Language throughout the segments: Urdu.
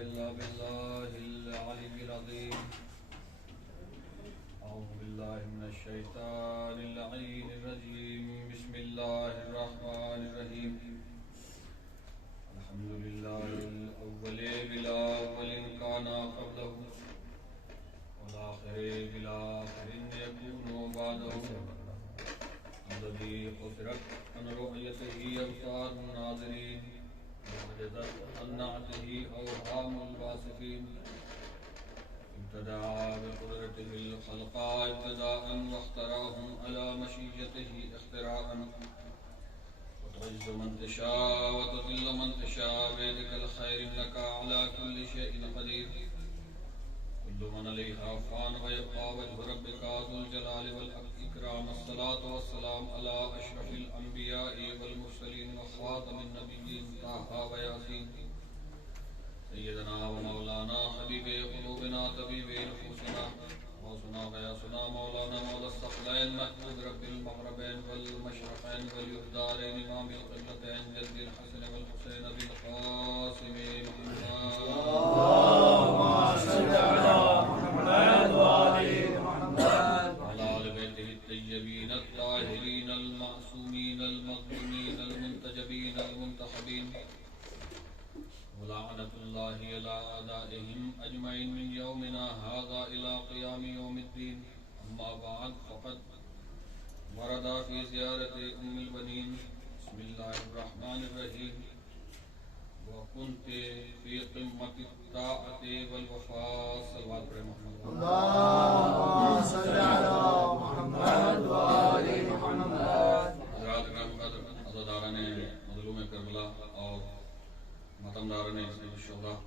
إلا بالله العلي العظيم. أعوذ بالله من الشيطان اللعين الرجيم. بسم الله الرحمن الرحيم. الحمد لله الأول بلا أول كان قبله، والآخر بلا آخر يكون بعده، الذي قصرت عن رؤيته أبصار الناظرين وعجزت عن نعته أوهام الواصفين. ابتدع بقدرته الخلق ابتداء واختراهم على مشيئته اختراء. وتعز من تشاء وتذل من تشاء بيدك الخير إنك على كل شيء قدير. كل من عليها فان ويبقى وجه ربك ذو الجلال والإكرام. الصلاة والسلام على أشرف الأنبياء والمرسلين وخاتم النبيين طه وياسين سيدنا ومولانا حبيب قلوبنا طبيب نفوسنا وصنا وياسنا مولانا مولى الثقلين محمود رب المغربين والمشرقين واليردارين إمام القبلتين جد الحسن والحسين بالقاسم اللهم صل على محمد وآل محمد وعلى آل بيته الطيبين الطاهرين المعصومين المظلومين المنتجبين المنتخبين. ولعنة الله على أعدائهم أجمعين من يومنا هذا إلى قيام يوم الدين. أما بعد فقد ورد في زيارة أم البنين بسم الله الرحمن الرحيم وكنت في قمة الطاعة والوفاء. صلوات پر محمد. اللهم صل على محمد وآل محمد. حضرات کرام قدر عزاداران مظلوم کربلا اور ماتمداران اسلام الشہداء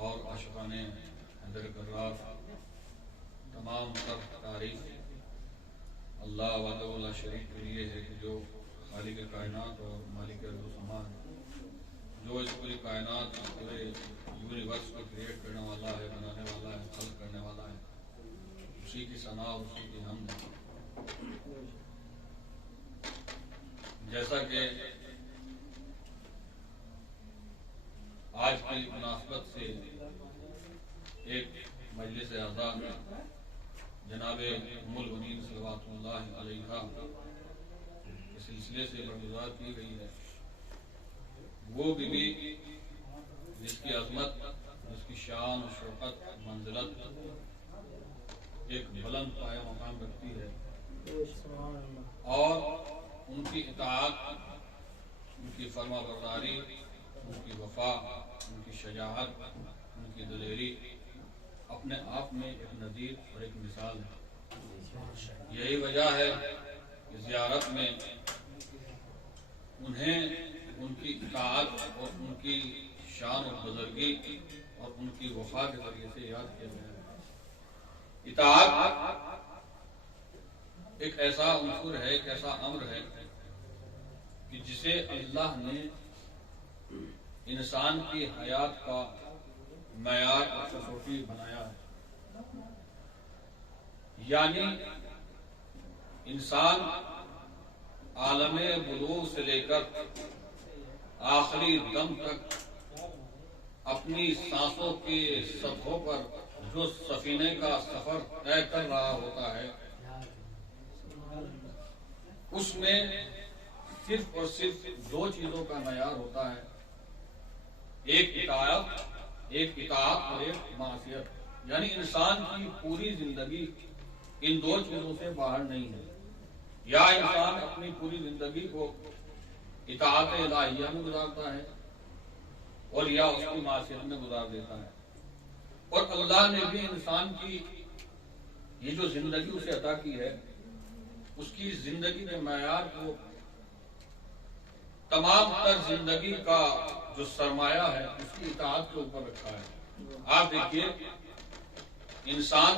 اور عاشقان حیدر کرار، تمام تر تعریف اللہ وحدہ لا شریک کے لیے ہے کہ جو خالق کائنات اور مالک ارض و سما ہے، جو اس پوری کائنات پورے یونیورس کو کریٹ کرنے والا ہے، بنانے والا ہے، خلق کرنے والا ہے، اسی کی ثنا اور اسی کی حمد ہے. جیسا کہ آج کی مناسبت سے ایک مجلس اعزاز جناب ام البنین صلوات اللہ علیہا کے سلسلے سے برگزار کی گئی ہے، وہ بی جس کی عظمت، جس کی شان و شوکت، منزلت ایک بلند پایہ مقام رکھتی ہے، اور ان کی اطاعت، ان کی فرما برداری، ان کی وفا، ان کی شجاعت، ان کی دلیری اپنے آپ میں ایک نظیر اور ایک مثال ہے. یہی وجہ ہے کہ زیارت میں انہیں ان کی اطاعت اور ان کی شان و بزرگی اور ان کی وفا کے ذریعے سے یاد کیا گیا ہے. اطاعت ایک ایسا عنصر ہے، ایک ایسا امر ہے کہ جسے اللہ نے انسان کی حیات کا معیار اور کسوٹی بنایا ہے. یعنی انسان عالم بلوغ سے لے کر آخری دم تک اپنی سانسوں کے سطحوں پر جو سفینے کا سفر طے کر رہا ہوتا ہے، اس میں صرف اور صرف دو چیزوں کا معیار ہوتا ہے، ایک اطاعت اور ایک معصیت. یعنی انسان کی پوری زندگی ان دو چیزوں سے باہر نہیں ہے. یا انسان اپنی پوری زندگی کو اطاعت الہیہ میں گزارتا ہے اور یا اس کی معصیت میں گزار دیتا ہے. اور اللہ نے بھی انسان کی یہ جو زندگی اسے عطا کی ہے، اس کی زندگی کے معیار کو تمام تر زندگی کا جو سرمایہ ہے اس کی اطاعت کے اوپر رکھا ہے. آپ دیکھیے انسان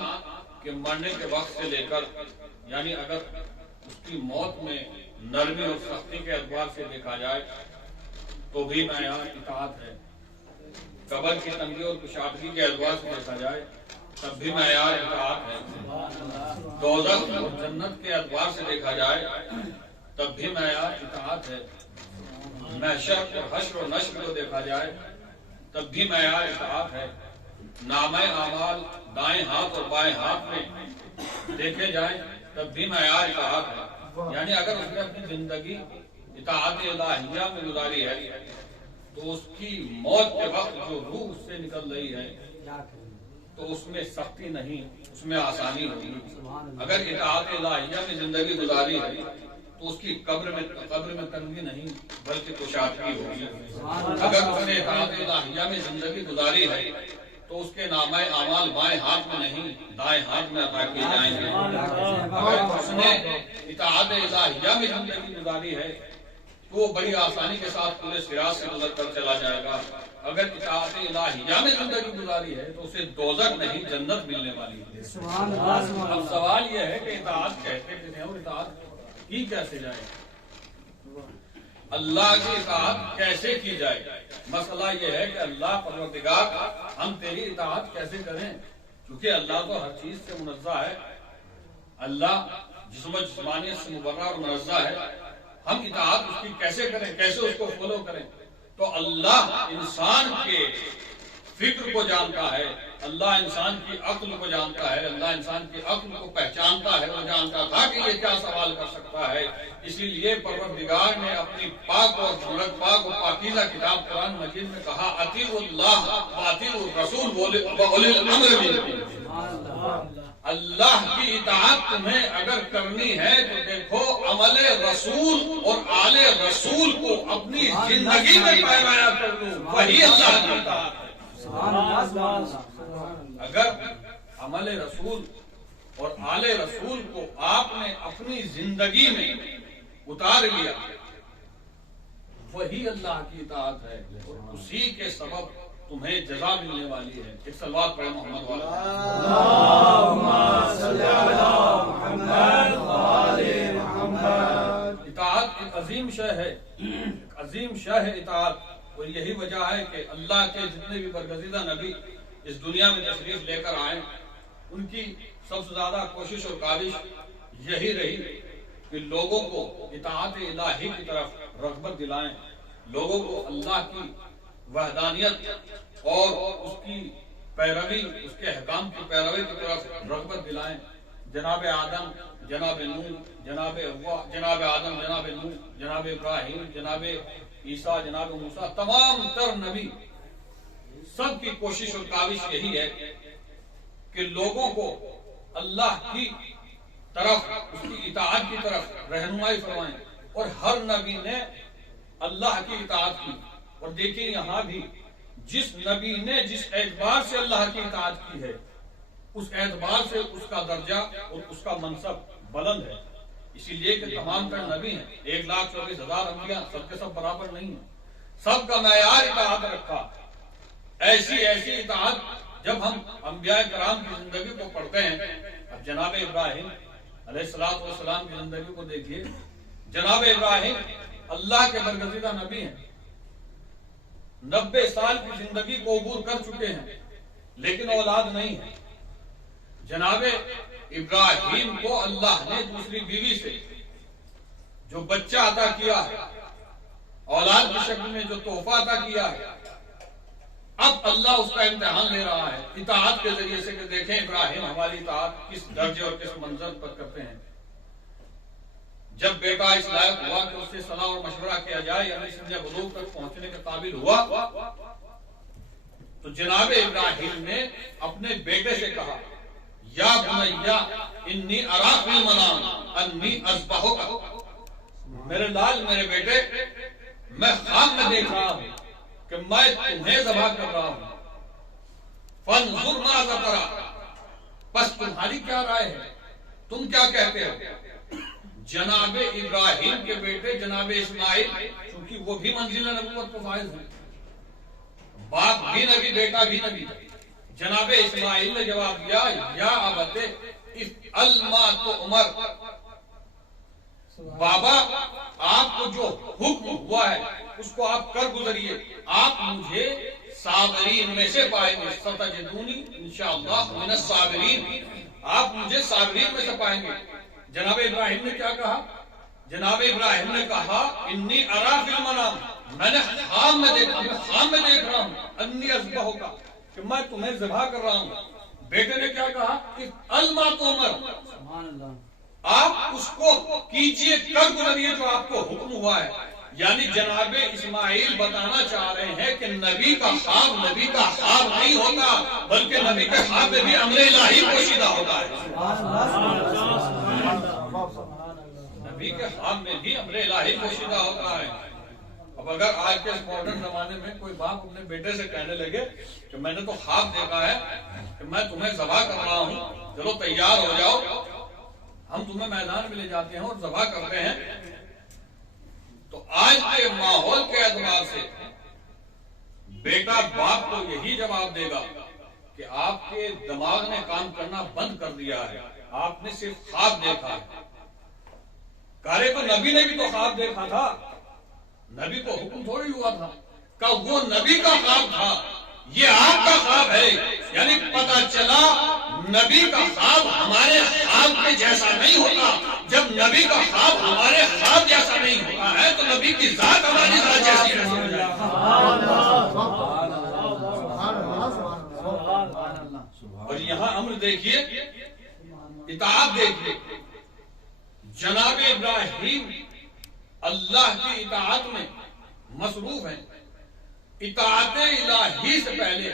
کے مرنے کے وقت سے لے کر، یعنی اگر اس کی موت میں نرمی اور سختی کے اعتبار سے دیکھا جائے تو بھی معیار اطاعت ہے. قبر کی تنگی اور کشادگی کے اعتبار سے دیکھا جائے تب بھی معیار اطاعت ہے. دوزخ اور جنت کے اعتبار سے دیکھا جائے تب بھی معیار اطاعت ہے. محشر اور حشر و نشر کو دیکھا جائے تب بھی معیار اطاعت ہے. نامہ اعمال دائیں ہاتھ اور بائیں ہاتھ میں دیکھے جائیں تب بھی معیار اطاعت ہے. یعنی اگر اس نے اپنی زندگی اطاعت الہیہ میں گزاری ہے تو اس کی موت کے وقت جو روح اس سے نکل رہی ہے تو اس میں سختی نہیں، اس میں آسانی ہوگی. اگر اطاعت الہیہ میں زندگی گزاری ہے تو اس کی قبر میں تنگی نہیں بلکہ کشادگی ہوگی. اگر اس نے اطاعت الہیہ میں زندگی گزاری ہے تو اس کے نامہ اعمال بائیں ہاتھ میں نہیں دائیں ہاتھ میں عطا کیے جائیں گے. اگر اس نے اطاعت الہیہ میں زندگی گزاری ہے تو وہ بڑی آسانی کے ساتھ پورے صراط سے گزر کر چلا جائے گا. اگر اطاعت الہیہ میں زندگی گزاری ہے تو اسے دوزخ نہیں جنت ملنے والی ہے. اب سوال یہ ہے کہ اطاعت کہتے ہیں اور اطاعت کی کیسے جائے، اللہ کی اطاعت کیسے کی جائے. مسئلہ یہ ہے کہ اللہ پروردگار ہم تیری اطاعت کیسے کریں، کیونکہ اللہ تو ہر چیز سے منزہ ہے. اللہ جسم و جسمانیت سے مبرہ اور منزہ ہے. ہم اطاعت اس کی کیسے کریں، کیسے اس کو فالو کریں؟ تو اللہ انسان کے فکر کو جانتا ہے، اللہ انسان کی عقل کو جانتا ہے، اللہ انسان کی عقل کو پہچانتا ہے. وہ جانتا تھا کہ یہ کیا سوال کر سکتا ہے، اسی لیے پروردگار نے اپنی پاک اور پاک و پاکیزہ کتاب قرآن مجید میں کہا اطیعوا اللہ واطیعوا الرسول واولی الامر منکم. اللہ کی اطاعت تمہیں اگر کرنی ہے تو دیکھو عمل رسول اور آل رسول کو اپنی زندگی میں پیمایا کر دو، وہی اللہ کی اطاعت ہے. اگر عمل رسول اور آل رسول کو آپ نے اپنی زندگی میں اتار لیا وہی اللہ کی اطاعت ہے اور اسی کے سبب تمہیں جزا ملنے والی ہے. ایک صلوات پڑھیں محمد والا. اللہم صلی علی محمد وآل محمد. اطاعت ایک عظیم شے ہے، ایک عظیم شے ہے اطاعت. اور یہی وجہ ہے کہ اللہ کے جتنے بھی برگزیدہ نبی اس دنیا میں تشریف لے کر آئے ان کی سب سے زیادہ کوشش اور کاوش یہی رہی کہ لوگوں کو اطاعت الہی کی طرف رغبت دلائیں، لوگوں کو اللہ کی وحدانیت اور اس کی پیروی، اس کے احکام کی پیروی کی طرف رغبت دلائیں. جناب آدم، جناب نوح، جناب حوا، جناب آدم، جناب نوح، جناب ابراہیم، جناب عیسیٰ، جناب موسیٰ، تمام تر نبی سب کی کوشش اور کاوش یہی ہے کہ لوگوں کو اللہ کی طرف، اس کی اطاعت کی طرف رہنمائی فرمائیں. اور ہر نبی نے اللہ کی اطاعت کی. اور دیکھیں یہاں بھی جس نبی نے جس اعتبار سے اللہ کی اطاعت کی ہے اس اعتبار سے اس کا درجہ اور اس کا منصب بلند ہے. اسی لیے کہ تمام تر نبی ہیں، 1,24,000 انبیاء، سب کے سب برابر نہیں ہیں. سب کا معیار اطاعت رکھا. ایسی اطاعت جب ہم انبیاء کرام کی زندگی کو پڑھتے ہیں، اب جناب ابراہیم علیہ السلام کی زندگی کو دیکھیے. جناب ابراہیم اللہ کے برگزیدہ نبی ہیں، 90 سال کی زندگی کو عبور کر چکے ہیں لیکن اولاد نہیں ہے. جناب ابراہیم کو اللہ نے دوسری بیوی سے جو بچہ عطا کیا ہے، اولاد کی شکل میں جو تحفہ عطا کیا ہے، اب اللہ اس کا امتحان لے رہا ہے اطاعت کے ذریعے سے کہ دیکھیں ابراہیم ہماری اطاعت کس درجے اور کس منزل پر کرتے ہیں. جب بیٹا اس لائق ہوا کہ اس سے صلاح اور مشورہ کیا جائے، یعنی سمجھے بلوغ تک پہنچنے کے قابل ہوا، تو جناب ابراہیم نے اپنے بیٹے سے کہا یا بنیا انی اری فی المنام انی اذبحک. میرے لال، میرے بیٹے، میں خواب میں دیکھ رہا ہوں کہ میں تمہیں ذبح کر رہا ہوں. فانظر ماذا تری، بس تمہاری کیا رائے ہے، تم کیا کہتے ہو؟ جناب ابراہیم کے بیٹے جناب اسماعیل، چونکہ وہ بھی منزل نبوت کو فائز ہیں، باپ بھی نبی بیٹا بھی نبی. جناب اسماعیل نے جواب دیا یا ابت افعل ما تؤمر. بابا آپ کو جو حکم ہوا ہے اس کو آپ کر گزریے، آپ مجھے صابرین میں سے پائیں گے. ستجدونی انشاءاللہ من الصابرین، آپ مجھے صابرین میں سے پائیں گے. جناب ابراہیم نے کیا کہا؟ جناب ابراہیم نے کہا انی اری فی المنام، میں نے خواب میں دیکھا، میں خواب میں دیکھ رہا ہوں انی اذبحک کا، کہ میں تمہیں ذبح کر رہا ہوں۔ بیٹے نے کیا کہا کہ الما تو عمر، آپ اس کو کیجئے، کر گزریے جو آپ کو حکم ہوا ہے۔ یعنی جناب اسماعیل بتانا چاہ رہے ہیں کہ نبی کا خواب نبی کا خواب نہیں ہوتا، بلکہ نبی کے خواب میں بھی امر الہی پوشیدہ ہوتا ہے۔ نبی کے خواب میں بھی امر الہی پوشیدہ ہوتا ہے۔ اب اگر آج کے اس ماڈرن زمانے میں کوئی باپ اپنے بیٹے سے کہنے لگے کہ میں نے تو خواب دیکھا ہے کہ میں تمہیں ذبح کر رہا ہوں، چلو تیار ہو جاؤ، ہم تمہیں میدان میں لے جاتے ہیں اور ذبح کرتے ہیں، تو آج کے ماحول کے اعتبار سے بیٹا باپ کو یہی جواب دے گا کہ آپ کے دماغ نے کام کرنا بند کر دیا ہے، آپ نے صرف خواب دیکھا ہے۔ کہے تو نبی نے بھی تو خواب دیکھا تھا، نبی کو حکم تھوڑی ہوا تھا، کہ وہ نبی کا خواب تھا، یہ آپ کا خواب ہے۔ یعنی پتہ چلا نبی کا خواب ہمارے خواب کے جیسا نہیں ہوتا۔ جب نبی کا خواب ہمارے خواب جیسا نہیں ہوتا ہے تو نبی کی ذات ہماری ذات جیسی نہیں ہو جائے۔ اور یہاں امر دیکھیے، اطاعت دیکھیے، جناب ابراہیم اللہ کی اطاعت میں مصروف ہیں۔ اطاعت الہی سے پہلے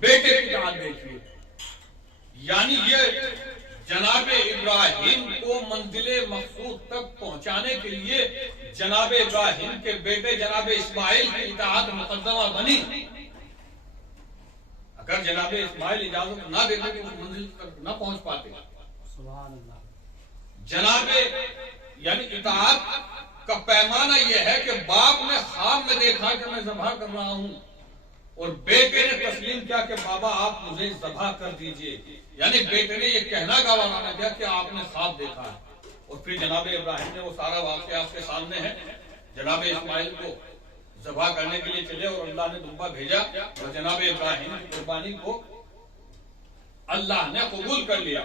بیٹے کی اطاعت دیکھیے، یعنی یہ جناب ابراہیم کو منزل مقصود تک پہنچانے کے لیے جناب ابراہیم کے بیٹے جناب اسماعیل کی اطاعت مقدمہ بنی۔ اگر جناب اسماعیل اجازت نہ دیتے تو اس منزل تک نہ پہنچ پاتے۔ جناب یعنی اطاعت کا پیمانہ یہ ہے کہ باپ نے خواب میں دیکھا کہ میں ذبح کر رہا ہوں اور بیٹے نے تسلیم کیا کہ بابا آپ مجھے ذبح کر دیجئے، یعنی بیٹے نے یہ کہنا گوارانا کیا کہ آپ نے خواب دیکھا ہے۔ اور پھر جناب ابراہیم نے وہ سارا واقعہ آپ کے سامنے ہے، جناب اسماعیل کو ذبح کرنے کے لیے چلے اور اللہ نے دمبا بھیجا اور جناب ابراہیم کی قربانی کو اللہ نے قبول کر لیا۔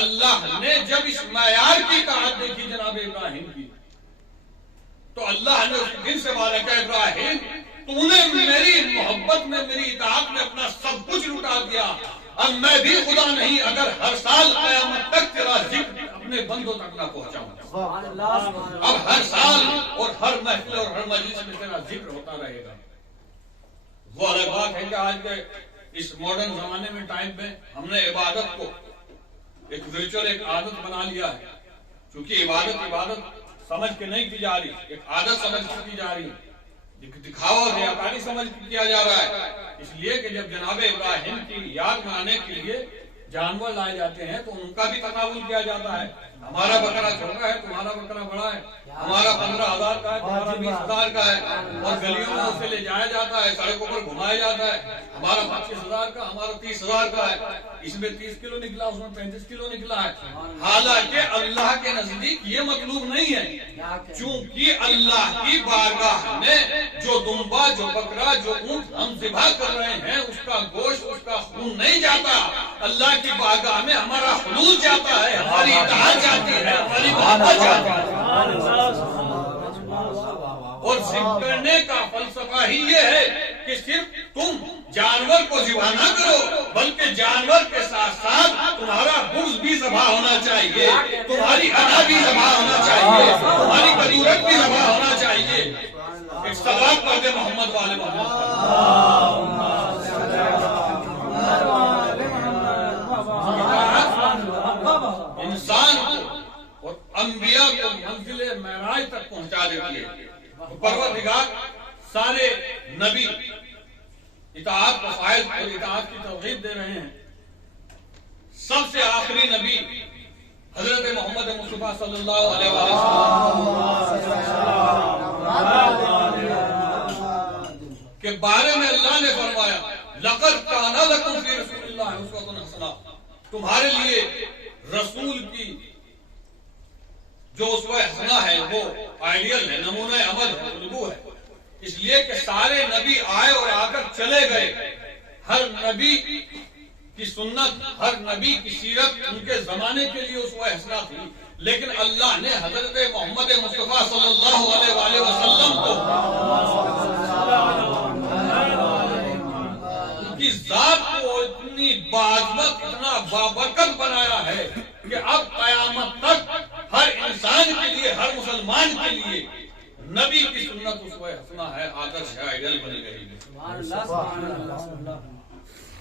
اللہ نے جب اس معیار کی اطاعت دیکھی جناب ابراہیم کی تو اللہ نے اس دن سے وعدہ کیا، ابراہیم تو نے میری محبت میں میری اطاعت میں اپنا سب کچھ لٹا دیا، اب میں بھی خدا نہیں اگر ہر سال قیامت تک تیرا ذکر اپنے بندوں تک نہ پہنچاؤں۔ اب ہر سال اور ہر محفل اور ہر مجلس میں تیرا ذکر ہوتا رہے گا۔ وہ الگ بات ہے کہ آج کے اس ماڈرن زمانے میں ٹائم پہ ہم نے عبادت کو ایک ورچوئل ایک عادت بنا لیا ہے، چونکہ عبادت سمجھ کے نہیں کی جا رہی، ایک عادت سمجھ کے کی جا رہی ہے، دکھاوا اور ریاکاری سمجھ کے کیا جا رہا ہے۔ اس لیے کہ جب جناب ابراہیم کی یاد منانے کے لیے جانور لائے جاتے ہیں تو ان کا بھی تقابل کیا جاتا ہے، ہمارا بکرا چھوٹا ہے تمہارا بکرا بڑا ہے، ہمارا 15,000 کا ہے تمہارا 20,000 کا ہے، اور گلیوں میں اسے لے جایا جاتا ہے، سڑکوں پر گھمایا جاتا ہے، ہمارا 25,000 کا ہمارا 30,000 کا ہے، اس میں 30 کلو نکلا اس میں 35 کلو نکلا ہے۔ حالانکہ اللہ کے نزدیک یہ مطلوب نہیں ہے، چونکہ اللہ کی بارگاہ میں جو دمبا جو بکرا جو اونٹ ہم ذبح کر رہے ہیں اس کا گوشت اس کا خون نہیں جاتا، اللہ کی بارگاہ میں ہمارا خلوص جاتا ہے، ہماری اطاعت جاتی ہے، ہماری محبت جاتی ہے۔ اور ذبح کرنے کا فلسفہ ہی یہ ہے کہ صرف تم جانور کو ذبح نہ کرو بلکہ جانور کے ساتھ ساتھ تمہارا بغض بھی ذبح ہونا چاہیے، تمہاری انا بھی ذبح ہونا چاہیے، تمہاری قدورت بھی ذبح ہونا چاہیے۔ ایک صلوات پڑھ دے محمد والے محمد۔ انسان کو اور انبیاء کو منزل معراج تک پہنچا دیتی ہے۔ پروردگار سارے نبی اطاعت کو فائز اور اطاعت کی ترغیب دے رہے ہیں۔ سب سے آخری نبی حضرت محمد مصطفیٰ صلی اللہ علیہ وسلم کے بارے میں اللہ نے فرمایا لَقَدْ كَانَ لَكُمْ فِي رَسُولِ اللَّهِ أُسْوَةٌ حَسَنَةٌ، تمہارے لیے رسول کی جو اسوہ حسنہ ہے وہ آئیڈیل ہے، نمونہ عمل ہے، الگو ہے، اس لیے کہ سارے نبی آئے اور آ کر چلے گئے، ہر نبی کی سنت ہر نبی کی سیرت ان کے زمانے کے لیے اسوہ حسنہ تھی، لیکن اللہ نے حضرت محمد مصطفیٰ صلی اللہ علیہ وآلہ وسلم کو ان کی ذات کو اتنی باعظمت، اتنا بابرکت بنایا ہے کہ اب قیامت تک ہر انسان کے لیے، ہر مسلمان کے لیے نبی کی سنت اسوہ حسنہ ہے، آدرش ہے، آئیڈل بنی گئی ہے۔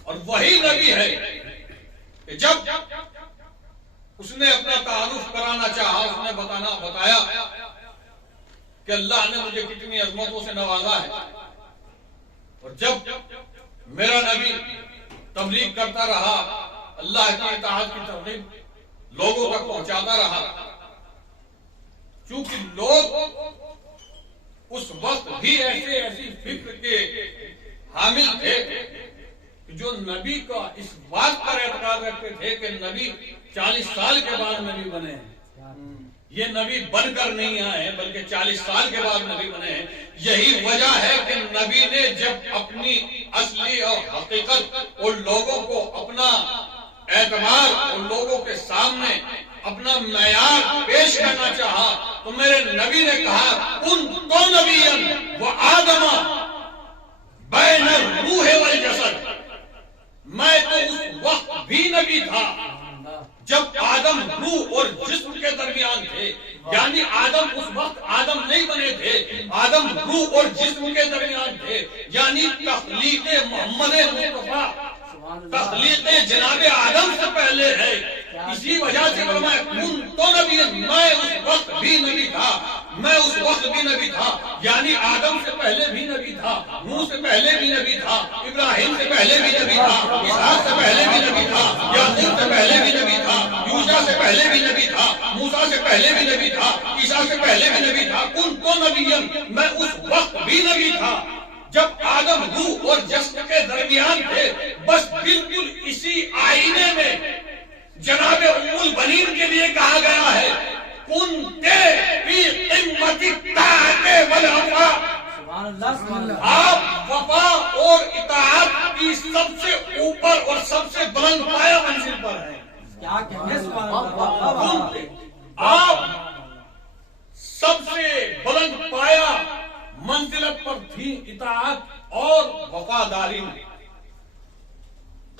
اور وہی نبی ہے کہ جب اس نے اپنا تعارف کرانا چاہا، اس نے بتایا کہ اللہ نے مجھے کتنی عظمتوں سے نوازا ہے، اور جب میرا نبی تبلیغ کرتا رہا، اللہ کی اطاعت کی ترغیب لوگوں تک پہنچاتا رہا، چونکہ لوگ اس وقت بھی ایسی فکر کے حامل تھے جو نبی کا اس بات پر اعتقاد رکھتے تھے کہ نبی 40 سال کے بعد نبی بنے ہیں، یہ نبی بن کر نہیں آئے ہیں بلکہ 40 سال کے بعد نبی بنے ہیں۔ یہی وجہ ہے کہ نبی نے جب اپنی اصلی اور حقیقت اور لوگوں کو اپنا اعتبار اور لوگوں کے سامنے اپنا معیار پیش کرنا چاہا تو میرے نبی نے کہا کن تو نبی وہ آدم بین الروح والجسد، میں تو اس وقت بھی نبی تھا جب آدم روح اور جسم کے درمیان تھے، یعنی آدم اس وقت آدم نہیں بنے تھے، آدم روح اور جسم کے درمیان تھے، یعنی تخلیق محمد مصطفیٰ تخلیق جناب آدم سے پہلے ہے۔ اسی وجہ سے فرمایا کن تو نبی، میں اس وقت بھی نبی تھا، میں اس وقت بھی نبی تھا، یعنی آدم سے پہلے بھی نبی تھا، نوح سے پہلے بھی نبی تھا، ابراہیم سے پہلے بھی نبی تھا، اسحاق سے پہلے بھی نبی تھا، یعقوب سے پہلے بھی نبی تھا، یوشع سے پہلے بھی نبی تھا، موسیٰ سے پہلے بھی نبی تھا، عیسیٰ سے پہلے بھی نبی تھا۔ کن تو نبی، میں اس وقت بھی نبی تھا جب آدم روح اور جسم کے درمیان تھے۔ بس بالکل اسی آئینے میں جناب ام البنین کے لیے کہا گیا ہے کنتے فی قمت الطاعت والوفا، آپ وفا اور اطاعت کی سب سے اوپر اور سب سے بلند پایہ منزل پر ہیں۔ آپ سب سے بلند پایہ منزلت پر تھی اطاعت اور وفاداری میں۔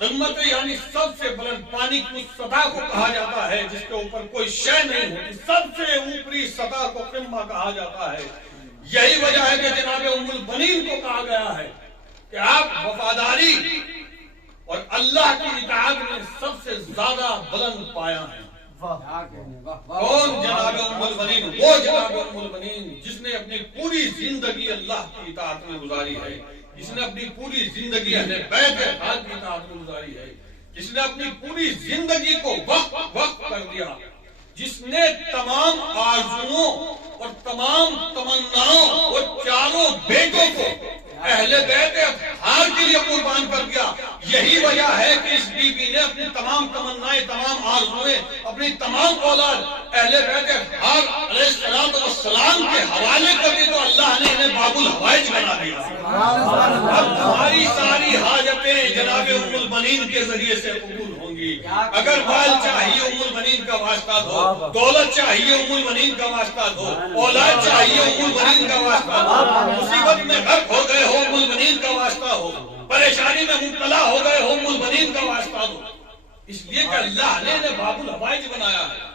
قمت یعنی سب سے بلند، پانی کی اس سطح کو کہا جاتا ہے جس کے اوپر کوئی شے نہیں ہوتی، سب سے اوپری سطح کو قمہ کہا جاتا ہے۔ یہی وجہ ہے کہ جناب ام البنین کو کہا گیا ہے کہ آپ وفاداری اور اللہ کی اطاعت میں سب سے زیادہ بلند پایا ہیں۔ کون جناب ام البنین؟ وہ جناب ام البنین جس نے اپنی پوری زندگی اللہ کی اطاعت میں گزاری ہے، جس نے اپنی پوری زندگی اہل بیت خدا کی اطاعت میں گزاری ہے، جس نے اپنی پوری زندگی کو وقف کر دیا، جس نے تمام آرزوؤں اور تمام تمناؤں اور چاروں بیٹوں کو اہل بیت اطہار کے لیے قربان کر دیا۔ یہی وجہ ہے کہ اس بی بی نے اپنی تمام تمنائیں، تمام آرزویں، اپنی تمام اولاد اہل بیت اطہار علیہ السلام کے حوالے کر دی تو اللہ نے انہیں باب الحوائج بنا دیا۔ اب ہماری ساری حاجتیں جناب ام البنین کے ذریعے سے قبول ہوں گی۔ اگر مال چاہیے ام البنین کا واسطہ دو، دولت چاہیے ام البنین کا واسطہ دو، اولاد چاہیے ام البنین کا واسطہ دو، مصیبت میں غرق ہو گئے ہو ام البنین کا واسطہ ہو، پریشانی میں مبتلا ہو گئے ہو ام البنین کا واسطہ دو، اس لیے کہ اللہ نے انہیں باب الحوائج بنایا ہے۔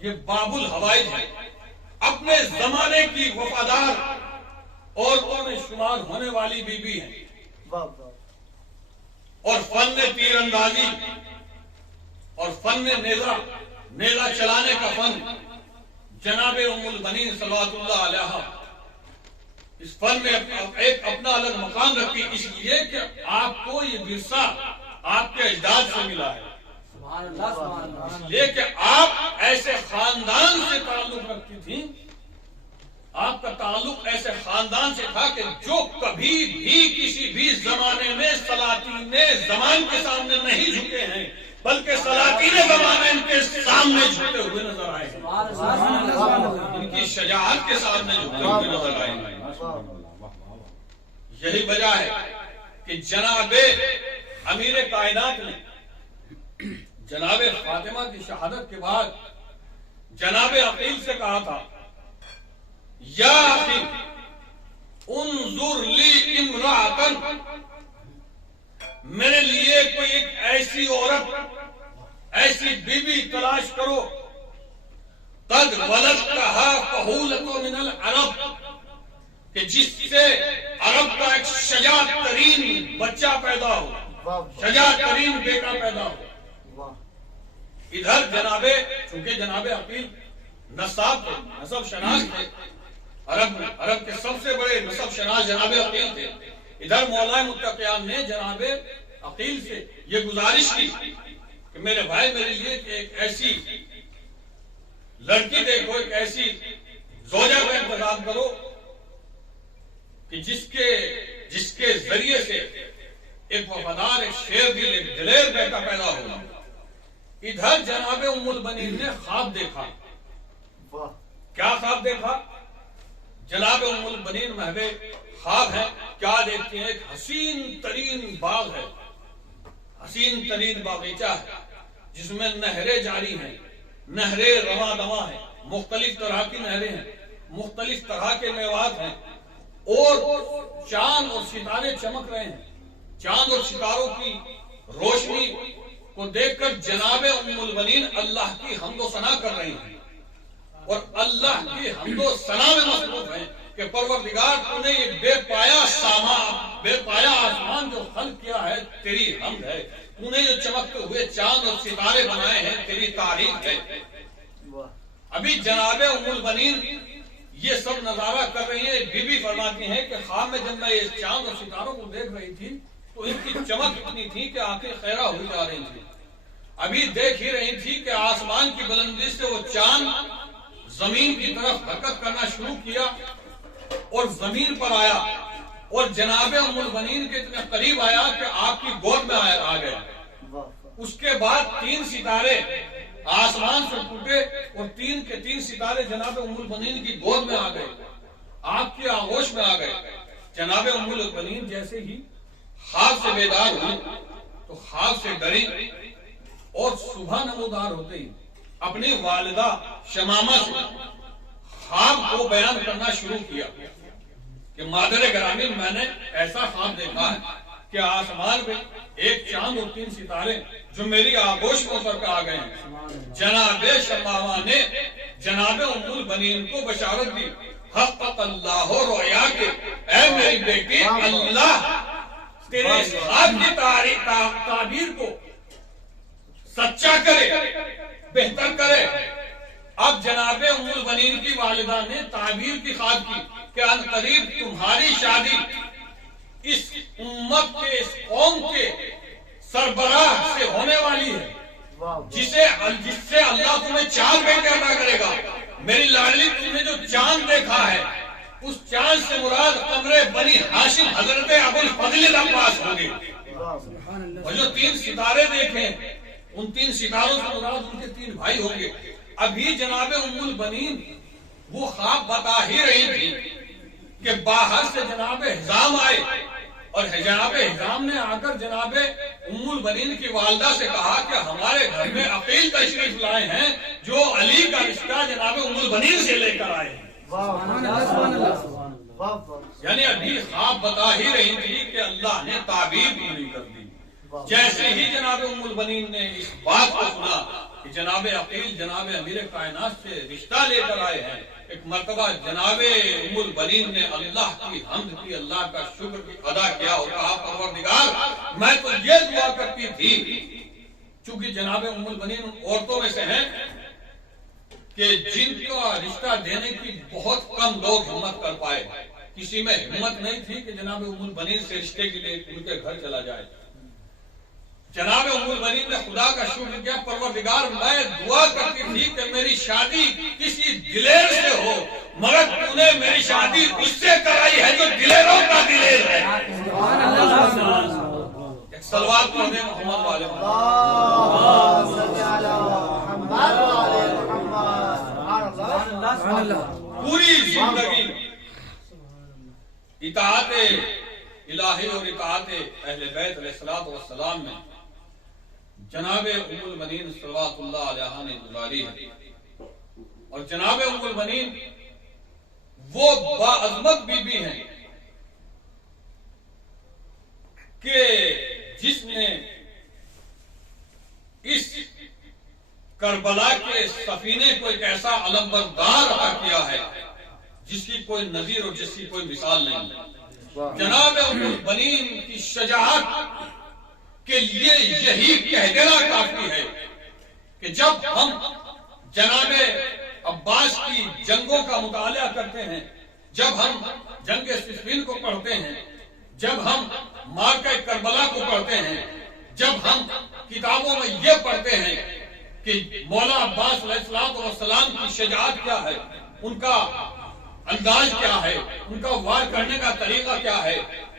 یہ باب الحوائج ہے، اپنے زمانے کی وفادار عورتوں میں شمار ہونے والی بی بی ہے، اور فن تیر اندازی اور فن نیزہ چلانے کا فن جناب ام البنین صلوات اللہ علیہا اس فن میں ایک اپنا الگ مقام رکھتی، اس لیے کہ آپ کو یہ ورثہ آپ کے اجداد سے ملا ہے، اس لیے کہ آپ ایسے خاندان سے تعلق رکھتی تھیں، آپ کا تعلق ایسے خاندان سے تھا کہ جو کبھی بھی کسی بھی زمانے میں سلاطین زمان کے سامنے نہیں جھکے ہیں بلکہ سلاطین زمانے ان کے سامنے جھکتے ہوئے نظر آئے، ان کی شجاعت کے سامنے جھکتے ہوئے نظر آئے۔ یہی وجہ ہے کہ جناب امیر کائنات نے جناب فاطمہ کی شہادت کے بعد جناب عقیل سے کہا تھا یا اخی انظر لی امرأتن، میرے لیے کوئی ایک ایسی عورت، ایسی بیوی تلاش کرو قد ولدتھا فہولۃ من العرب، کہ جس سے عرب کا ایک شجاع ترین بچہ پیدا ہو، شجاع ترین بیٹا پیدا ہو۔ ادھر جناب، چونکہ جناب عقیل نصاب تھے، نسب شناس تھے، عرب کے سب سے بڑے نسب شناس جناب عقیل تھے، ادھر مولا متقیان نے جناب عقیل سے یہ گزارش کی کہ میرے بھائی میرے لیے ایک ایسی لڑکی دیکھو، ایک ایسی زوجہ کا انتظام کرو کہ جس کے ذریعے سے ایک وفادار، ایک شیر دل، ایک دلیر بیٹا پیدا ہوگا۔ ادھر جناب ام البنین نے خواب دیکھا۔ کیا خواب دیکھا؟ جناب ام البنین محو خواب ہے، کیا دیکھتے ہیں؟ ایک حسین ترین باغ ہے، حسین ترین باغیچہ ہے جس میں نہریں جاری ہیں، نہریں رواں دواں ہیں، مختلف طرح کی نہریں ہیں، مختلف طرح کے میوات ہیں، اور چاند اور ستارے چمک رہے ہیں۔ چاند اور ستاروں کی روشنی کو دیکھ کر جناب ام البنین اللہ کی حمد و ثنا کر رہی ہیں، اور اللہ کی حمد و ثنا میں مصروف ہیں کہ پروردگار تو نے یہ بے پایا سامان، بے پایا آسمان جو خلق کیا ہے تیری حمد ہے، تو نے جو چمکتے ہوئے چاند اور ستارے بنائے ہیں تیری تعریف ہے۔ ابھی جناب ام البنین یہ سب نظارہ کر رہی ہیں۔ بی بی فرماتی ہیں کہ خواب میں جب میں یہ چاند اور ستاروں کو دیکھ رہی تھی تو ان کی چمک اتنی تھی کہ آنکھیں خیرہ ہوئی جا رہی تھی۔ ابھی دیکھ ہی رہی تھی کہ آسمان کی بلندی سے وہ چاند زمین کی طرف حرکت کرنا شروع کیا اور زمین پر آیا، اور جناب ام البنین کے اتنے قریب آیا کہ آپ کی گود میں آ گیا۔ اس کے بعد 3 ستارے آسمان سے ٹوٹے اور 3 کے 3 ستارے جناب ام البنین کی گود میں آ گئے، آپ کی آغوش میں آ گئے۔ جناب ام البنین جیسے ہی خواب سے بیدار ہوئی تو خواب سے ڈری، اور صبح نمودار ہوتے ہی اپنی والدہ شمامہ سے خواب کو بیان کرنا شروع کیا کہ مادر گرامی میں نے ایسا خواب دیکھا ہے کہ آسمان میں ایک چاند اور 3 ستارے جو میری آغوش میں اتر کر آ گئے ہیں۔ جناب شمامہ نے جناب ام البنین کو بشارت دی، حقق اللہ رؤیا کے، اے میری بیٹی اللہ تیرے اس خواب کی تعبیر کو سچا کرے، بہتر کرے۔ اب جناب ام البنین کی والدہ نے تعبیر کی خواب کی کہ ان قریب تمہاری شادی اس امت کے، اس قوم کے سربراہ سے ہونے والی ہے، جس سے اللہ تمہیں 4 بیٹے عطا کرے گا۔ میری لاڈلی تم نے جو چاند دیکھا ہے اس چاند سے مراد قمر بنی ہاشم حضرت ابو الفضل عباس ہوں گے، اور جو 3 ستارے دیکھیں ان 3 ستاروں سے مراد ان کے 3 بھائی ہوں گے۔ ابھی جناب ام البنین وہ خواب بتا ہی رہی تھی کہ باہر سے جناب حزام آئے، اور جناب حزام نے آ کر جناب ام البنین کی والدہ سے کہا کہ ہمارے گھر میں عقیل تشریف لائے ہیں جو علی کا رشتہ جناب ام البنین سے لے کر آئے ہیں۔ یعنی ابھی خواب بتا ہی رہی تھی کہ اللہ نے تعبیر پوری کر دی۔ جیسے ہی جناب ام البنین نے اس بات کو سنا کہ جناب عقیل جناب امیر کائنات سے رشتہ لے کر آئے ہیں، ایک مرتبہ جناب ام البنین نے اللہ کی حمد کی، اللہ کا شکر ادا کیا اور کہا پروردگار میں تو یہ دعا کرتی تھی، چونکہ جناب ام البنین ان عورتوں میں سے ہیں کہ جن کا رشتہ دینے کی بہت کم لوگ ہمت کر پائے، کسی میں ہمت نہیں تھی کہ جناب ام البنین سے رشتے کے لیے ان کے گھر چلا جائے۔ جناب ام البنین نے خدا کا شکر کیا، پروردگار میں دعا کرتی تھی کہ میری شادی کسی دلیر سے ہو، مگر تو نے میری شادی اس سے کرائی ہے جو دلیروں کا دلیر ہے۔ ایک صلوات پڑھنے محمد والے پوری زندگی اطاعت الہی اور اطاعت اہل بیت علیہ الصلوۃ والسلام میں جناب ام البنین صلوات اللہ علیہ نے گزاری ہے۔ اور جناب ام البنین وہ باعظمت بی بی ہیں کہ جس نے اس کربلا کے سفینے کو ایک ایسا علمبردار عطا کیا ہے جس کی کوئی نظیر اور جس کی کوئی مثال نہیں. جناب ام البنین کی شجاعت کے لیے یہی کہہ دینا کافی ہے کہ جب ہم جناب عباس کی جنگوں کا مطالعہ کرتے ہیں، جب ہم جنگ صفین کو پڑھتے ہیں، جب ہم معرکہ کربلا کو پڑھتے ہیں، جب ہم کتابوں میں یہ پڑھتے ہیں کہ مولا عباس علیہ السلام کی شجاعت کیا ہے، ان کا انداز کیا ہے، ان کا وار کرنے کا طریقہ کیا ہے،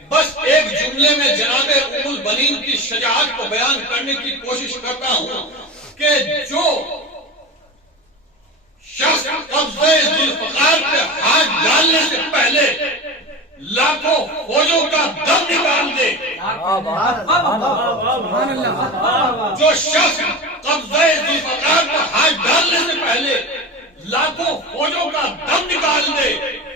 بس ایک جملے میں جناب ام البنین کی شجاعت کو بیان کرنے کی کوشش کرتا ہوں کہ جو شخص قبضہ ذوالفقار پہ ہاتھ ڈالنے سے پہلے لاکھوں فوجوں کا دم نکال دے، جو شخص قبضہ ذوالفقار پہ ہاتھ ڈالنے سے پہلے لاکھوں فوجوں کا دم نکال دے،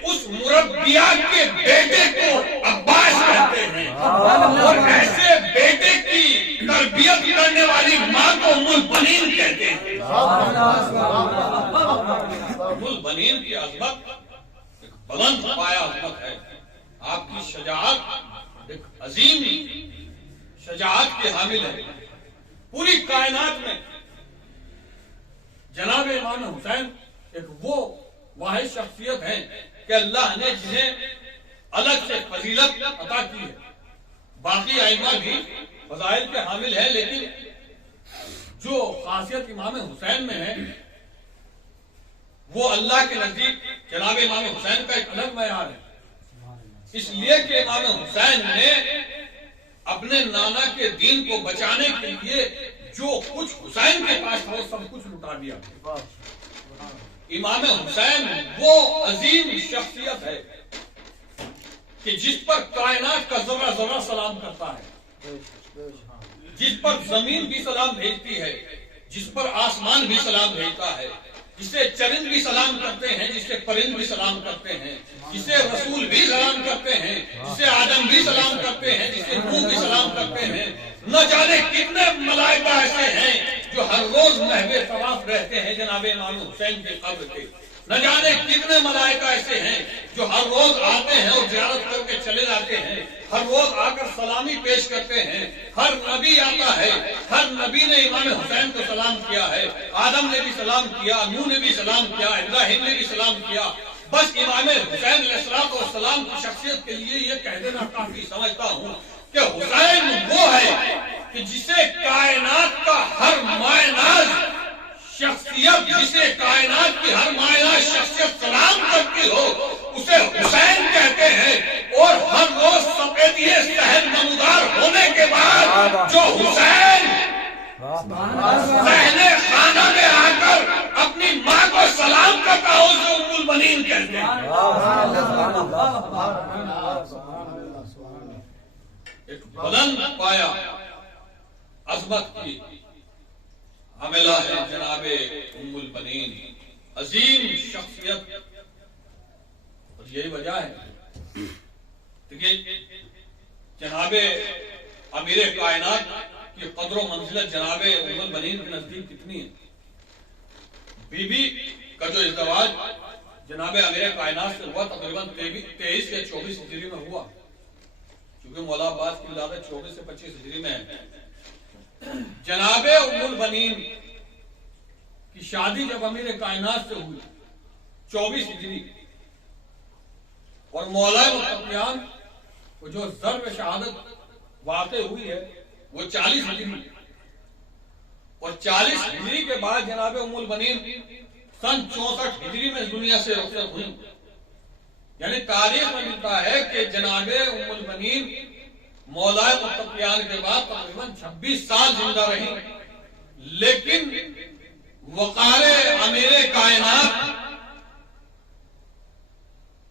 اس مربیہ کے بیٹے کو عباس کہتے ہیں، اور ایسے بیٹے کی تربیت کرنے والی ماں کو ام البنین کہتے ہیں. ام البنین کی عظمت ایک بلند پایا عظمت ہے. آپ کی شجاعت ایک عظیم شجاعت کی حامل ہے. پوری کائنات میں جناب امام حسین ایک وہ واحد شخصیت ہیں کہ اللہ نے جنہیں الگ سے فضیلت عطا کی ہے. باقی ائمہ بھی فضائل کے حامل ہیں، لیکن جو خاصیت امام حسین میں ہے وہ اللہ کے نزدیک جناب امام حسین کا ایک الگ معیار ہے. اس لیے کہ امام حسین نے اپنے نانا کے دین کو بچانے کے لیے جو کچھ حسین کے پاس تھا وہ سب کچھ لٹا دیا. امام حسین وہ عظیم شخصیت ہے کہ جس پر کائنات کا ذرہ ذرہ سلام کرتا ہے، جس پر زمین بھی سلام بھیجتی ہے، جس پر آسمان بھی سلام بھیجتا ہے، جسے چرند بھی سلام کرتے ہیں، جسے پرند بھی سلام کرتے ہیں، جسے رسول بھی سلام کرتے ہیں، جسے آدم بھی سلام کرتے ہیں، جسے نوح بھی سلام کرتے ہیں. نہ جانے کتنے ملائکہ ایسے ہیں جو ہر روز محو طواف رہتے ہیں جناب امام حسین کے قبر کے. نہ جانے کتنے ملائکہ ایسے ہیں جو ہر روز آتے ہیں اور زیارت کر کے چلے جاتے ہیں، ہر روز آ کر سلامی پیش کرتے ہیں. ہر نبی آتا ہے، ہر نبی نے امام حسین کو سلام کیا ہے. آدم نے بھی سلام کیا، نوح نے بھی سلام کیا، ابراہیم نے بھی سلام کیا. بس امام حسین علیہ السلام کی شخصیت کے لیے یہ کہہ دینا کافی سمجھتا ہوں کہ حسین وہ ہے کہ جسے کائنات کا ہر مائناز شخصیت، جسے کائنات کی ہر مائناز شخصیت سلام کرتی ہو اسے حسین کہتے ہیں. اور ہر روز سفیدی صحن نمودار ہونے کے بعد جو حسین صحن خانہ میں آ کر اپنی ماں کو سلام کرتا ہو اسے ام البنین کہتے ہیں. ایک بلند پایا عظمت کی حاملہ ہے جناب ام البنین، عظیم شخصیت. اور یہی وجہ ہے کہ جناب امیر کائنات کی قدر و منزلت جناب ام البنین کے نزدیک کتنی ہے. بی بی کا جو ازدواج جناب امیر کائنات سے ہوا تقریباً 23 یا 24 ہجری میں ہوا، کیونکہ مولا عباس کی ولادت 24 سے 25 ہجری میں ہے. جناب ام البنین کی شادی جب امیر کائنات سے ہوئی 24 ہجری، اور مولا متقیان کو جو ضرب شہادت واقع ہوئی ہے وہ 40 ہجری، اور 40 ہجری کے بعد جناب ام البنین سن 64 ہجری میں دنیا سے رخصت ہوئی. یعنی تاریخ میں ملتا ہے کہ جناب ام البنین مولا متقیان کے بعد تقریباً 26 سال زندہ رہی، لیکن وقار امیر کائنات،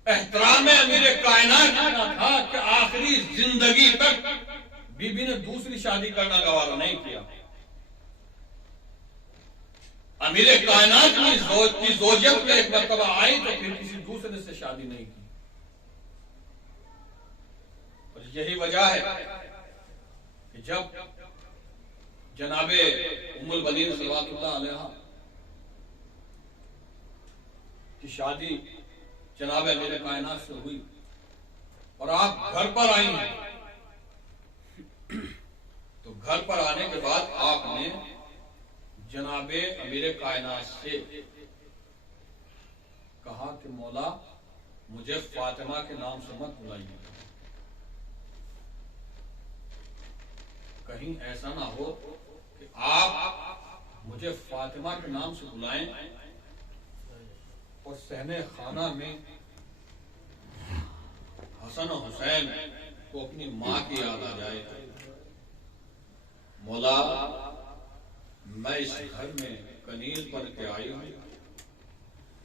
احترام امیر کائنات اتنا تھا کہ آخری زندگی تک بی بی نے دوسری شادی کرنا گوارا نہیں کیا. امیر کائنات کی زوجیت میں ایک مرتبہ آئی تو پھر کسی دوسرے سے شادی نہیں کی. اور یہی وجہ ہے کہ جب جناب ام البنین صلوات اللہ علیہ کی شادی جناب امیر کائنات سے ہوئی اور آپ گھر پر آئی ہیں، تو گھر پر آنے کے بعد آپ نے جناب امیر کائنات سے کہا کہ مولا مجھے فاطمہ کے نام سے مت بلائیے، کہیں ایسا نہ ہو کہ آپ مجھے فاطمہ کے نام سے بلائیں اور صحن خانہ میں حسن و حسین کو اپنی ماں کی یاد آ جائے. مولا میں اس گھر میں کنیز بن کے آئی ہوں،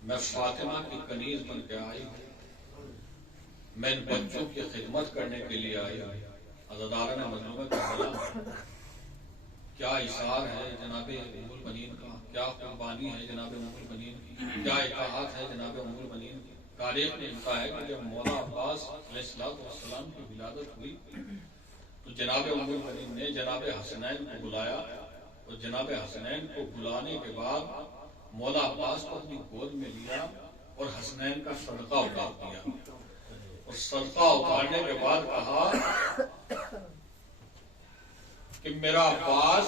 میں فاطمہ کی کنیز بن کے آئی ہوں، میں ان بچوں کی خدمت کرنے کے لیے آئی ہوں. عزاداران مظلوم کربلا، کیا اثار ہے جناب ام البنین کا، کیا قربانی ہے جناب ام البنین کی، کیا اطاعت ہے جناب ام البنین کی. تاریخ میں لکھا ہے کہ جب مولا عباس علیہ السلام کی ولادت ہوئی تو جناب ام البنین نے جناب حسنین کو بلایا، اور جناب حسنین کو بلانے کے بعد مولا عباس کو اپنی گود میں لیا اور حسنین کا صدقہ اتار دیا، اور صدقہ اتارنے کے بعد کہا کہ میرا عباس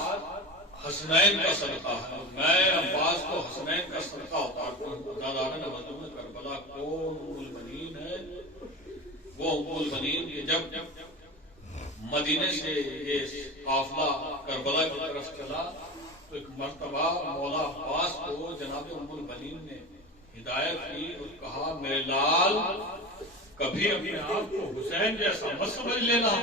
حسنین کا صدقہ ہے، میں عباس کو حسنین کا صدقہ اتارتا ہوں. عزاداران مظلوم کربلا کون ام البنین ہے؟ وہ ام البنین کہ جب مدینے سے یہ قافلہ کربلا کی طرف چلا تو ایک مرتبہ مولا عباس کو جناب ام البنین نے ہدایت کی اور کہا میرے لال کبھی اپنے آپ کو حسین جیسا مت سمجھ لینا،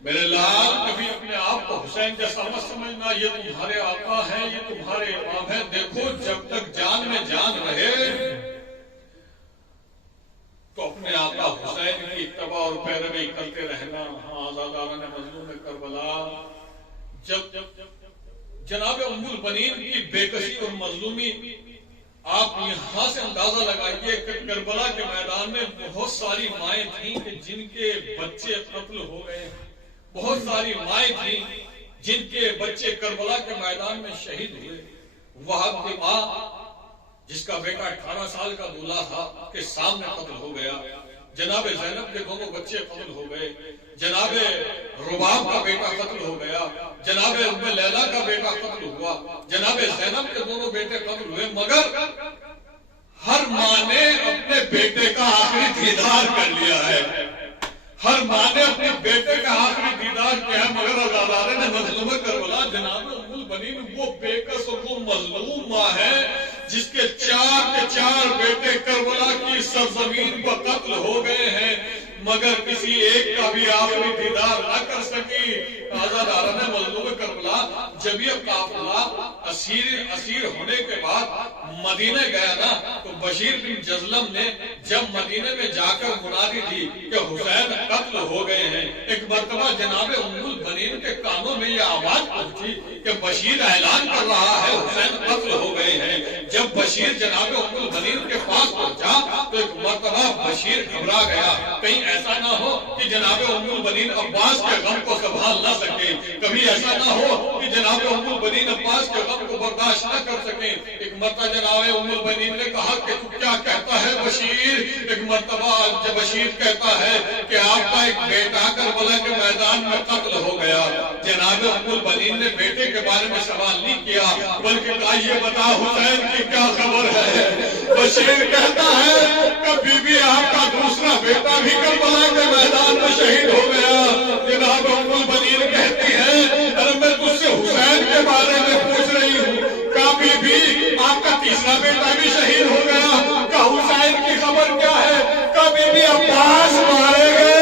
میرے لال کبھی اپنے آپ کو حسین جیسا مت سمجھنا، یہ تمہارے آقا ہیں، یہ تمہارے امام ہیں. دیکھو جب تک جان میں جان رہے تو اپنے آقا حسین کی اتباع اور پیروی کرتے رہنا. ہاں عزاداران مظلوم کربلا، جب جناب ام البنین کی بے کسی اور مظلومی آپ یہاں سے اندازہ لگائیے کہ کربلا کے میدان میں بہت ساری مائیں تھیں کہ جن کے بچے قتل ہو گئے، بہت ساری مائیں تھیں جن کے بچے کربلا کے میدان میں شہید ہوئے. وہب کی ماں جس کا بیٹا 18 سال کا دولہا تھا کے سامنے قتل ہو گیا، جناب زینب کے دونوں بچے قتل ہو گئے، جناب رباب کا بیٹا قتل ہو گیا، جناب ام لیلہ کا بیٹا قتل ہوا، جناب زینب کے دونوں بیٹے قتل ہوئے. مگر ہر ماں نے اپنے بیٹے کا آخری دیدار کر لیا ہے، ہر ماں نے اپنے بیٹے کا آخری دیدار کیا ہے. مگر عزاداران مظلوم کربلا جناب ام البنین وہ بے کس اور وہ مظلوم ماں ہے جس کے 4 بیٹے کربلا کی سرزمین پر قتل ہو گئے ہیں، مگر کسی ایک کا بھی آخری دیدار نہ کر سکی. عزاداران مظلوم کربلا جب یہ قافلہ اسیر ہونے کے بعد مدینے گیا نا تو بشیر بن جزلم نے جب مدینے میں جا کر منادی دی کہ حسین قتل ہو گئے ہیں، ایک مرتبہ جناب ام البنین کے کانوں میں یہ آواز پہنچی کہ بشیر اعلان کر رہا ہے حسین قتل ہو گئے ہیں. جب بشیر جناب ام البنین کے پاس پہنچا تو ایک مرتبہ بشیر گھبرا گیا، کہیں ایسا نہ ہو کہ جناب ام البنین عباس کے غم کو سنبھال نہ سکے، کبھی ایسا نہ ہو کہ جناب ام البنین عباس کے غم کو برداشت نہ کر سکے. ایک مرتبہ جناب ام البنین نے کہا کہ تو کیا کہتا ہے بشیر؟ ایک مرتبہ جب بشیر کہتا ہے کہ آپ کا ایک بیٹا کربلا کے میدان میں قتل ہو گیا. جناب ام البنین نے بیٹے کے بارے میں سوال نہیں کیا بلکہ کہا یہ بتا حسین کی کیا خبر ہے؟ بشیر کہتا ہے کہ بی بی آپ کا دوسرا بیٹا بھی کربلا کے میدان میں شہید ہو گیا. جناب ام البنین کہتی ہے ارے میں تجھ سے حسین کے بارے میں پوچھ رہی ہوں، کہا بی بی آپ کا تیسرا بیٹا بھی شہید ہو گیا، کہا حسین کی خبر کیا ہے؟ کہا بی بی عباس مارے گئے.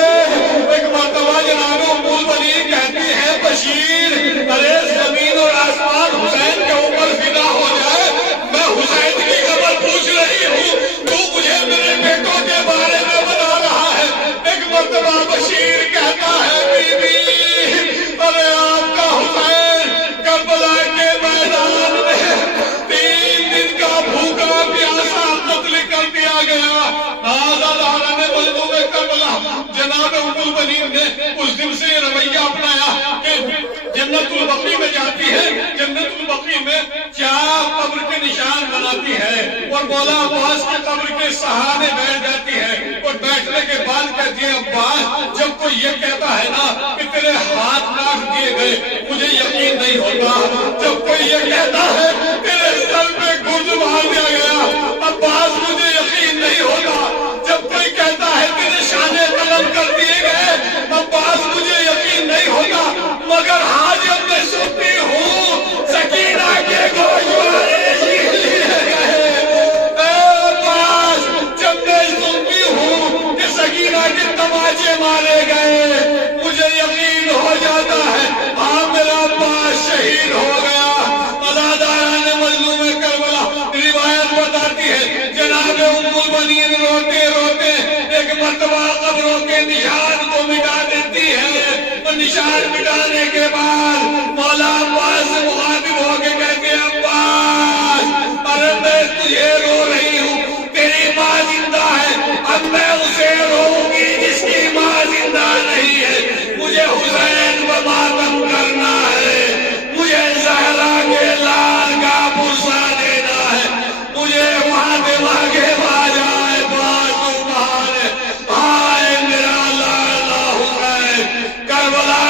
ایک مرتبہ جناب ام البنین کہتی ہے بشیر ارے زمین اور آسمان حسین کے اوپر فدا ہو جائے، میں حسین کی خبر پوچھ رہی ہوں، تو مجھے میرے بیٹوں کے بارے میں بتا رہا ہے. ایک مرتبہ بشیر کہتا ہے بی بی ارے آپ کا حسین کربلا کے میدان میں 3 جناب ام المؤمنین نے اس دن سے یہ رویہ اپنایا کہ جنت البقیع میں جاتی ہے، جنت البقیع میں 4 قبر کے نشان بناتی ہے اور مولا عباس کے قبر کے سہارے بیٹھ جاتی ہے اور بیٹھنے کے بعد کہتی ہے عباس جب کوئی یہ کہتا ہے نا کہ تیرے ہاتھ کاٹ دیے گئے مجھے یقین نہیں ہوتا، جب کوئی یہ کہتا ہے تیرے سر پہ گرد مار دیا گیا عباس مجھے یقین نہیں ہوتا، جب کوئی کہتا ہے تیرے شانے قلم کر دیے گئے عباس مجھے یقین نہیں ہوتا، مگر ہاں جب میں سنتی ہوں سکینہ کے گوشوارے چھین لیے گئے، عباس جب میں سنتی ہوں کہ سکینہ کے تماچے مارے گئے مجھے یقین ہو جاتا ہے ہاں میرا عباس شہید ہو گیا۔ ازاداران مظلوم کربلا روایت بتاتی ہے جناب ام المؤمنین روتے روتے ایک مرتبہ قبروں کے نشان کو مٹا دیتی ہے اور نشان مٹانے کے بعد مولا عباس سے مخاطب ہو کے کہتے ہیں عباس ارے میں تجھے رو رہی ہوں، تیری ماں زندہ ہے، اب میں اسے روؤں گی جس کی ماں زندہ نہیں ہے، مجھے حسین و ماتم کرنا ہے، مجھے زہرا کے لال کا بوسہ دینا ہے، مجھے فاطمہ کے باجائے بازو بہانے ہائے میرا لالا حسین کربلا